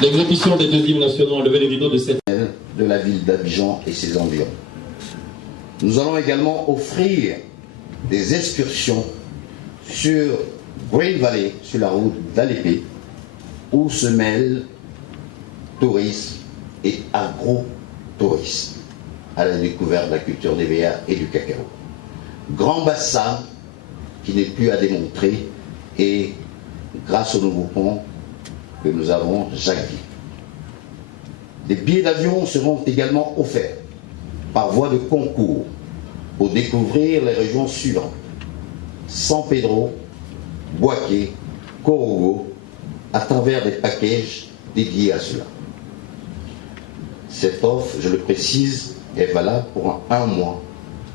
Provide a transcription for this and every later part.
L'exécution des deux hymnes nationaux en levé les rideaux de cette de la ville d'Abidjan et ses environs. Nous allons également offrir des excursions sur Green Valley, sur la route d'Alépé, où se mêlent tourisme et agro-tourisme à la découverte de la culture des BA et du cacao. Grand bassin qui n'est plus à démontrer et grâce au nouveau pont que nous avons, Jacques Vie. Des billets d'avion seront également offerts par voie de concours pour découvrir les régions suivantes: San Pedro, Boaké, Korogo, à travers des packages dédiés à cela. Cette offre, je le précise, est valable pour un mois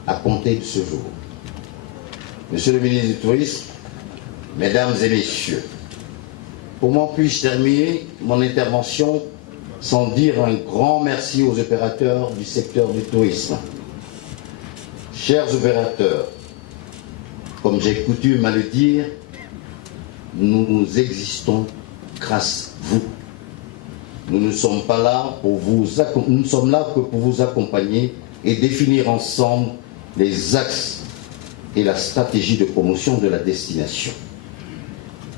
à compter de ce jour. Monsieur le ministre du Tourisme, Mesdames et Messieurs, comment puis-je terminer mon intervention sans dire un grand merci aux opérateurs du secteur du tourisme. Chers opérateurs, comme j'ai coutume à le dire, nous existons grâce à vous. Nous ne sommes pas là pour vous, nous sommes là que pour vous accompagner et définir ensemble les axes et la stratégie de promotion de la destination.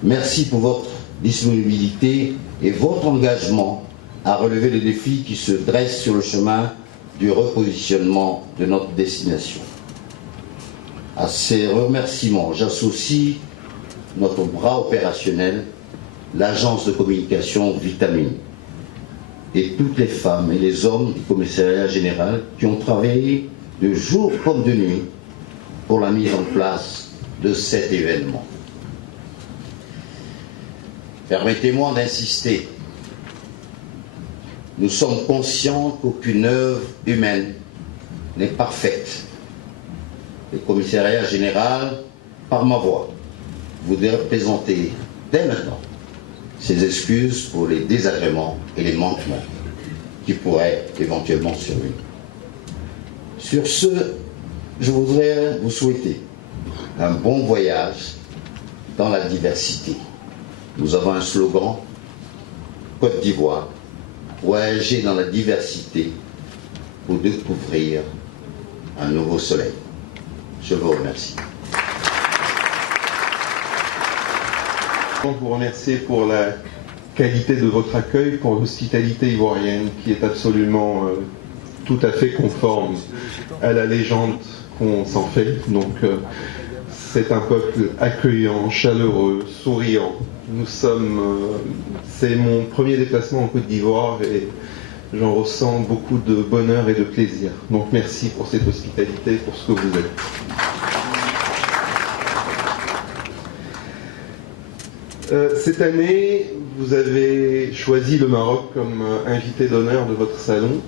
Merci pour votre disponibilité et votre engagement à relever les défis qui se dressent sur le chemin du repositionnement de notre destination. À ces remerciements, j'associe notre bras opérationnel, l'agence de communication Vitamine, et toutes les femmes et les hommes du commissariat général qui ont travaillé de jour comme de nuit pour la mise en place de cet événement. Permettez-moi d'insister. Nous sommes conscients qu'aucune œuvre humaine n'est parfaite. Le commissariat général, par ma voix, voudrait présenter dès maintenant ses excuses pour les désagréments et les manquements qui pourraient éventuellement survenir. Sur ce, je voudrais vous souhaiter un bon voyage dans la diversité. Nous avons un slogan, Côte d'Ivoire, voyager dans la diversité pour découvrir un nouveau soleil. Je vous remercie. Vous remercier pour la qualité de votre accueil, pour l'hospitalité ivoirienne qui est absolument tout à fait conforme à la légende qu'on s'en fait. Donc c'est un peuple accueillant, chaleureux, souriant. Nous sommes, c'est mon premier déplacement en Côte d'Ivoire et j'en ressens beaucoup de bonheur et de plaisir. Donc merci pour cette hospitalité, pour ce que vous êtes. Cette année, vous avez choisi le Maroc comme invité d'honneur de votre salon.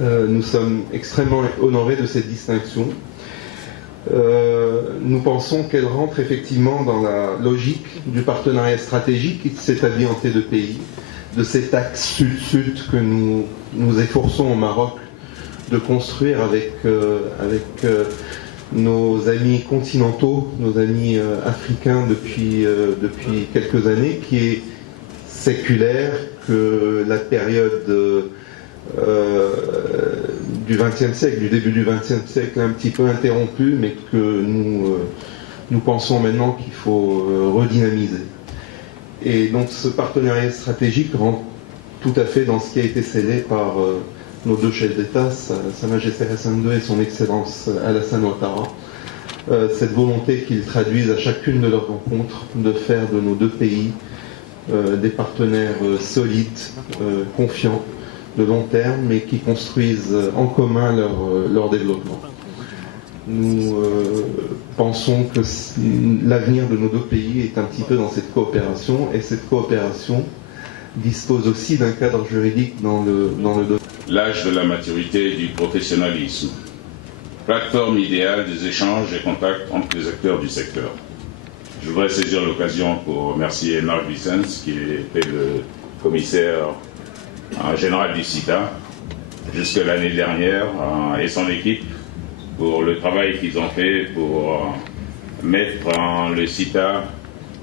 Nous sommes extrêmement honorés de cette distinction. Nous pensons qu'elle rentre effectivement dans la logique du partenariat stratégique qui s'établit entre les deux pays, de cet axe sud-sud que nous efforçons au Maroc de construire avec nos amis continentaux, nos amis africains depuis quelques années, qui est séculaire, que la période du XXe siècle, du début du XXe siècle, un petit peu interrompue, mais que nous pensons maintenant qu'il faut redynamiser. Et donc ce partenariat stratégique rentre tout à fait dans ce qui a été scellé par nos deux chefs d'État, Sa Majesté Hassan II et son Excellence Alassane Ouattara. Cette volonté qu'ils traduisent à chacune de leurs rencontres de faire de nos deux pays des partenaires solides, confiants, de long terme, mais qui construisent en commun leur développement. Nous pensons que l'avenir de nos deux pays est un petit peu dans cette coopération, et cette coopération dispose aussi d'un cadre juridique dans le domaine. L'âge de la maturité et du professionnalisme, plateforme idéale des échanges et contacts entre les acteurs du secteur. Je voudrais saisir l'occasion pour remercier Marc Vicens, qui était le commissaire général du CITA jusque l'année dernière, et son équipe pour le travail qu'ils ont fait pour mettre le CITA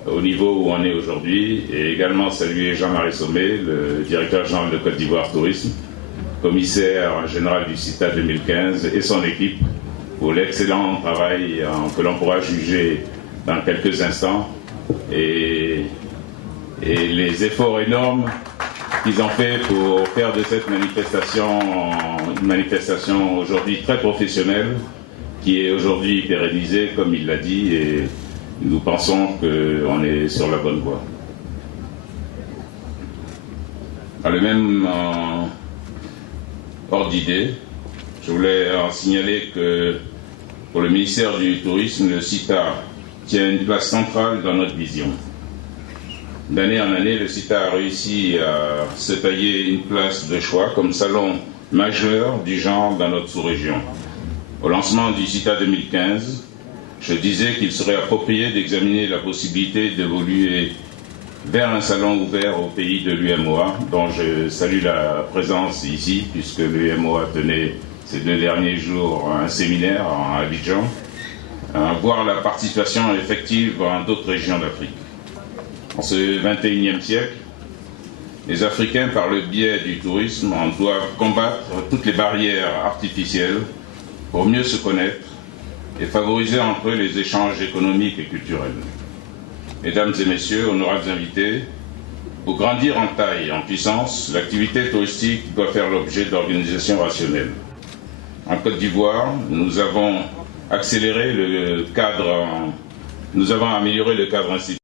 au niveau où on est aujourd'hui, et également saluer Jean-Marie Sommet, le directeur général de Côte d'Ivoire Tourisme, commissaire général du CITA 2015, et son équipe pour l'excellent travail que l'on pourra juger dans quelques instants, et les efforts énormes qu'ils ont fait pour faire de cette manifestation une manifestation aujourd'hui très professionnelle, qui est aujourd'hui pérennisée, comme il l'a dit, et nous pensons qu'on est sur la bonne voie. Dans le même ordre d'idée, je voulais signaler que pour le ministère du Tourisme, le CITA tient une place centrale dans notre vision. D'année en année, le CITA a réussi à se tailler une place de choix comme salon majeur du genre dans notre sous-région. Au lancement du CITA 2015, je disais qu'il serait approprié d'examiner la possibilité d'évoluer vers un salon ouvert aux pays de l'UMOA, dont je salue la présence ici, puisque l'UMOA tenait ces 2 derniers jours un séminaire à Abidjan, voir la participation effective dans d'autres régions d'Afrique. En ce XXIe siècle, les Africains, par le biais du tourisme, doivent combattre toutes les barrières artificielles pour mieux se connaître et favoriser entre eux les échanges économiques et culturels. Mesdames et messieurs, honorables invités, pour grandir en taille et en puissance, l'activité touristique doit faire l'objet d'organisations rationnelles. En Côte d'Ivoire, nous avons amélioré le cadre institutionnel.